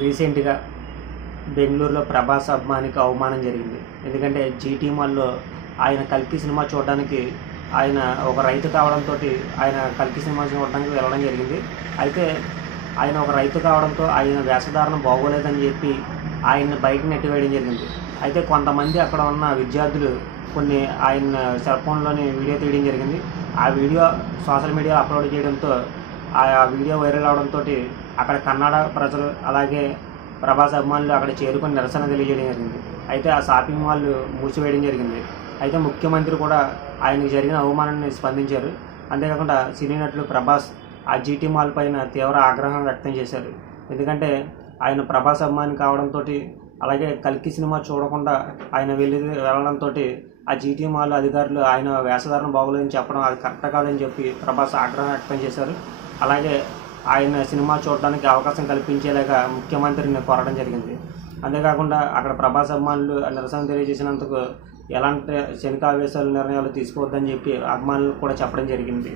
రీసెంట్గా బెంగళూరులో ప్రభాస్ అభిమానికి అవమానం జరిగింది. ఎందుకంటే జీటీ మాల్‌లో ఆయన 'కల్కి' సినిమా చూడడానికి ఆయన ఒక రైతు కావడంతో ఆయన 'కల్కి' సినిమా చూడడానికి వెళ్ళడం జరిగింది. అయితే ఆయన ఒక రైతు కావడంతో ఆయన వేషధారణ బాగోలేదని చెప్పి ఆయన్ని బయటకు నెట్టివేయడం జరిగింది. అయితే కొంతమంది అక్కడ ఉన్న విద్యార్థులు కొన్ని ఆయన సెల్ ఫోన్‌లోని వీడియో తీయడం జరిగింది. ఆ వీడియో సోషల్ మీడియాలో అప్లోడ్ చేయడంతో ఆ వీడియో వైరల్ అవడంతో అక్కడ కన్నడ ప్రజలు అలాగే ప్రభాస్ అభిమానులు అక్కడ చేరుకొని నిరసన తెలియజేయడం జరిగింది. అయితే ఆ షాపింగ్ మాల్ మూసివేయడం జరిగింది. అయితే ముఖ్యమంత్రి కూడా ఆయనకు జరిగిన అవమానాన్ని స్పందించారు. అంతేకాకుండా సినీ నటులు ప్రభాస్ ఆ జీటీ మాల్ పైన తీవ్ర ఆగ్రహం వ్యక్తం చేశారు. ఎందుకంటే ఆయన ప్రభాస్ అభిమాని కావడంతో అలాగే 'కల్కి' సినిమా చూడకుండా ఆయన వెళ్ళడంతో ఆ జీటీ మాల్ అధికారులు ఆయన వేషధారణ బాగోలేదని చెప్పడం అది కరెక్ట్ కాదని చెప్పి ప్రభాస్ ఆగ్రహం వ్యక్తం చేశారు. అలాగే ఆయన సినిమా చూడడానికి అవకాశం కల్పించేలాగా ముఖ్యమంత్రిని కోరడం జరిగింది. అంతేకాకుండా అక్కడ ప్రభాస్ అభిమానులు నిరసన తెలియజేసినందుకు ఎలాంటి క్షణికావేశాలు నిర్ణయాలు తీసుకోవద్దని చెప్పి అభిమానులకు కూడా చెప్పడం జరిగింది.